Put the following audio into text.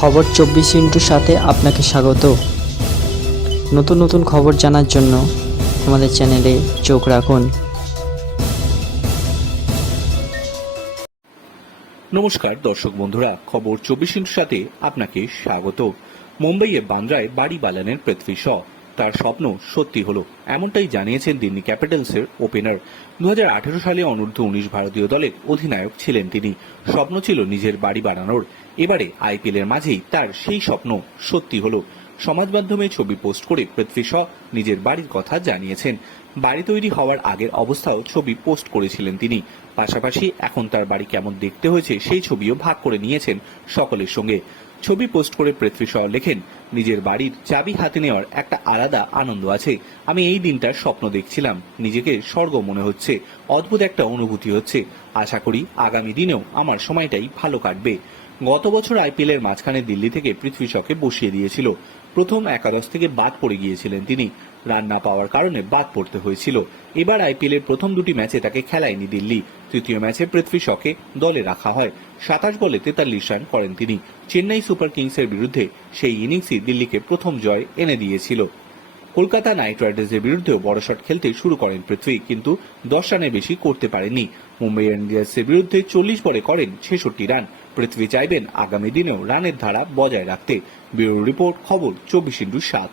খবর চব্বিশ ইন্টুর সাথে আপনাকে স্বাগত। নতুন নতুন খবর জানার জন্য আমাদের চ্যানেলে চোখ রাখুন। নমস্কার দর্শক বন্ধুরা, খবর চব্বিশ ইন্টুর সাথে আপনাকে স্বাগত। মুম্বাইয়ে বান্দ্রায় বাড়ি বালানের পৃথ্বী শ। তার স্বপ্ন সত্যি হলো, এমনটাই জানিয়েছেন দিল্লি ক্যাপিটালসের ওপেনার। দু হাজার আঠেরো সালে অনূর্ধ্ব উনিশ ভারতীয় দলের অধিনায়ক ছিলেন তিনি। স্বপ্ন ছিল নিজের বাড়ি বানানোর। এবারে আইপিএল এর মাঝেই তার সেই স্বপ্ন সত্যি হলো। সমাজ মাধ্যমে ছবি পোস্ট করে পৃথ্বী শ নিজের বাড়ির কথা জানিয়েছেন। বাড়ি তৈরি হওয়ার আগের অবস্থাও ছবি পোস্ট করেছিলেন তিনি। পাশাপাশি এখন তার বাড়ি কেমন দেখতে হয়েছে সেই ছবিও ভাগ করে নিয়েছেন সকলের সঙ্গে। ছবি পোস্ট করে পৃথ্বী শ লেখেন, নিজের বাড়ির চাবি হাতে নেওয়ার একটা আলাদা আনন্দ আছে। আমি এই দিনটার স্বপ্ন দেখছিলাম। নিজেকে স্বর্গ মনে হচ্ছে। অদ্ভুত একটা অনুভূতি হচ্ছে। আশা করি আগামী দিনেও আমার সময়টাই ভালো কাটবে। গত বছর আইপিএল এর মাঝখানে দিল্লি থেকে পৃথ্বী শকে বসিয়ে দিয়েছিল। প্রথম একাদশ থেকে বাদ পড়ে গিয়েছিলেন তিনি। রান না পাওয়ার কারণে বাদ পড়তে হয়েছিল। এবার আইপিএল এর প্রথম দুটি ম্যাচে তাকে খেলায়নি দিল্লি। তৃতীয় ম্যাচে পৃথ্বী শকে দলে রাখা হয়। সাতাশ বলে তেতাল্লিশ রান করেন তিনি। চেন্নাই সুপার কিংসের বিরুদ্ধে সেই ইনিংসই দিল্লিকে প্রথম জয় এনে দিয়েছিল। কলকাতা নাইট রাইডার্সের বিরুদ্ধেও বড় শট খেলতে শুরু করেন পৃথ্বী, কিন্তু দশ রানের বেশি করতে পারেননি। মুম্বাই ইন্ডিয়ান্সের বিরুদ্ধে চল্লিশ বলে করেন ছেষট্টি রান। পৃথ্বী চাইবেন আগামী দিনেও রানের ধারা বজায় রাখতে। ব্যুরো রিপোর্ট, খবর, চব্বিশ ইন্টু সাত।